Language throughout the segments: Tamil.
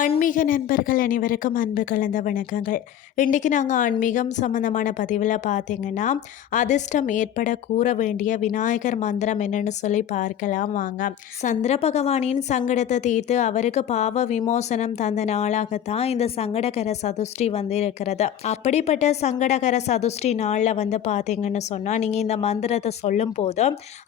ஆன்மீக நண்பர்கள் அனைவருக்கும் அன்பு கலந்த வணக்கங்கள். இன்றைக்கு நாங்கள் ஆன்மீகம் சம்மந்தமான பதிவில் பார்த்திங்கன்னா அதிர்ஷ்டம் ஏற்பட கூற வேண்டிய விநாயகர் மந்திரம் என்னன்னு சொல்லி பார்க்கலாம் வாங்க. சந்திர பகவானின் சங்கடத்தை தீர்த்து அவருக்கு பாவ விமோசனம் தந்த நாளாகத்தான் இந்த சங்கடகர சதுஷ்டி வந்து இருக்கிறது அப்படிப்பட்ட சங்கடகர சதுஷ்டி நாளில் வந்து பார்த்தீங்கன்னு சொன்னால் நீங்கள் இந்த மந்திரத்தை சொல்லும் போது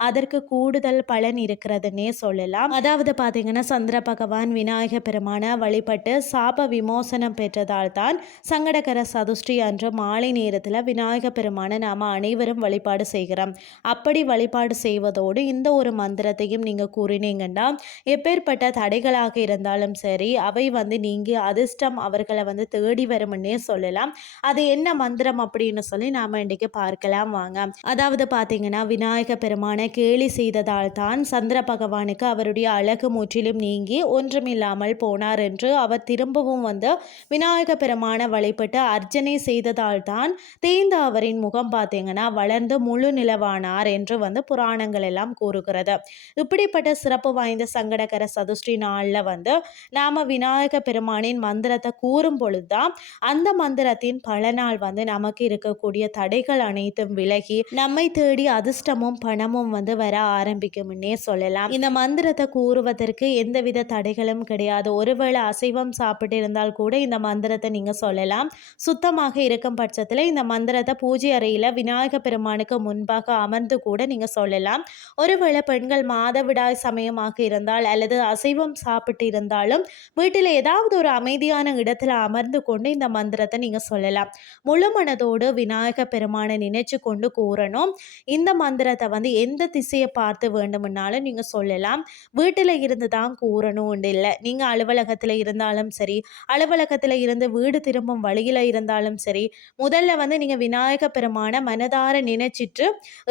அதற்கு கூடுதல் பலன் இருக்கிறதுன்னே சொல்லலாம். அதாவது பார்த்தீங்கன்னா சந்திர பகவான் விநாயகர் பெருமான ஏற்பட்டு சாப விமோசனம் பெற்றதால் தான் சங்கடகர சதுஷ்டி அன்று மாலை நேரத்தில் விநாயக பெருமான நாம் அனைவரும் வழிபாடு செய்கிறோம். அப்படி வழிபாடு செய்வதோடு இந்த ஒரு மந்திரத்தையும் நீங்கள் கூறினீங்கன்னா எப்பேற்பட்ட தடைகளாக இருந்தாலும் சரி அவை வந்து நீங்கி அதிர்ஷ்டம் அவர்களை வந்து தேடி வரும்னே சொல்லலாம். அது என்ன மந்திரம் அப்படின்னு சொல்லி நாம் இன்றைக்கு பார்க்கலாம் வாங்க. அதாவது பார்த்தீங்கன்னா விநாயக பெருமான கேலி செய்ததால் தான் சந்திர பகவானுக்கு அவருடைய அழகு முற்றிலும் நீங்கி ஒன்றுமில்லாமல் போனார் என்று அவர் திரும்பவும் வந்து விநாயக பெருமான வழிபட்டு அர்ச்சனை செய்ததால் தான் தேய்ந்த அவரின் முகம் பார்த்தீங்கன்னா வளர்ந்து முழு நிலவானார் என்று வந்து புராணங்கள் எல்லாம் கூறுகிறது. இப்படிப்பட்ட சிறப்பு வாய்ந்த சங்கடகர சதுஷ்டி நாளில் வந்து நாம் விநாயக பெருமானின் மந்திரத்தை கூறும் பொழுதுதான் அந்த மந்திரத்தின் பலனால் வந்து நமக்கு இருக்கக்கூடிய தடைகள் அனைத்தும் விலகி நம்மை தேடி அதிர்ஷ்டமும் பணமும் வந்து வர ஆரம்பிக்கும்னே சொல்லலாம். இந்த மந்திரத்தை கூறுவதற்கு எந்தவித தடைகளும் கிடையாது. ஒருவேளை அசைவம் சாப்பிட்டு இருந்தால் கூட இந்த மந்திரத்தை நீங்கள் சொல்லலாம். சுத்தமாக இருக்கும் பட்சத்தில் இந்த மந்திரத்தை பூஜை அறையில் விநாயக பெருமானுக்கு முன்பாக அமர்ந்து கூட நீங்கள் சொல்லலாம். ஒருவேளை பெண்கள் மாதவிடாய் சமயமாக இருந்தால் அல்லது அசைவம் சாப்பிட்டு இருந்தாலும் வீட்டில் ஏதாவது ஒரு அமைதியான இடத்துல அமர்ந்து கொண்டு இந்த மந்திரத்தை நீங்கள் சொல்லலாம். முழு மனதோடு விநாயக பெருமானை நினைச்சு கொண்டு கூறணும். இந்த மந்திரத்தை வந்து எந்த திசையை பார்த்து வேண்டுமென்னாலும் நீங்கள் சொல்லலாம். வீட்டில் இருந்து தான் கூறணும் இல்லை. நீங்கள் அலுவலகத்தில் இருந்து இருந்தாலும் சரி அலுவலகத்தில் இருந்து வீடு திரும்பும் வழியில் இருந்தாலும் சரி முதல்ல வந்து நீங்கள் விநாயக பெருமான மனதார நினைச்சிட்டு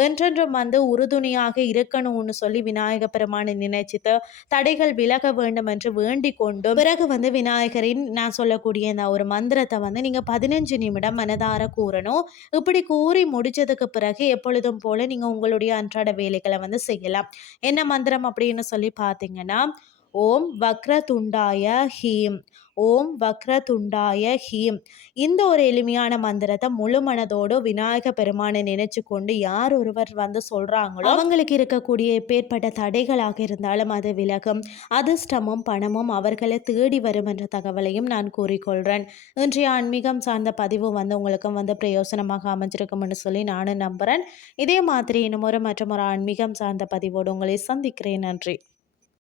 என்றென்றும் வந்து உறுதுணையாக இருக்கணும்னு சொல்லி விநாயக பெருமானை நினைச்சிட்டு தடைகள் விலக வேண்டும் என்று வேண்டிக் கொண்டு பிறகு வந்து விநாயகரின் நான் சொல்லக்கூடிய இந்த ஒரு மந்திரத்தை வந்து நீங்கள் பதினஞ்சு நிமிடம் மனதார கூறணும். இப்படி கூறி முடிச்சதுக்கு பிறகு எப்பொழுதும் போல நீங்கள் உங்களுடைய அன்றாட வேலைகளை வந்து செய்யலாம். என்ன மந்திரம் அப்படின்னு சொல்லி பார்த்தீங்கன்னா ஓம் வக்ரதுண்டாய ஹீம். ஓம் வக்ரதுண்டாய ஹீம். இந்த ஒரு எளிமையான மந்திரத்தை முழு மனதோடு விநாயக பெருமானை நினைச்சு கொண்டு யார் ஒருவர் வந்து சொல்கிறாங்களோ அவங்களுக்கு இருக்கக்கூடிய பேர்பட்ட தடைகளாக இருந்தாலும் அது விலகும். அதிர்ஷ்டமும் பணமும் அவர்களை தேடி வரும் என்ற தகவலையும் நான் கூறிக்கொள்கிறேன் இன்றைய ஆன்மீகம் சார்ந்த பதிவு வந்து உங்களுக்கும் வந்து பிரயோசனமாக அமைஞ்சிருக்கும்னு சொல்லி நானும் நம்புகிறேன் இதே மாதிரி இன்னும் ஒரு மற்றும் ஒரு ஆன்மீகம் சார்ந்த பதிவோடு உங்களை சந்திக்கிறேன். நன்றி.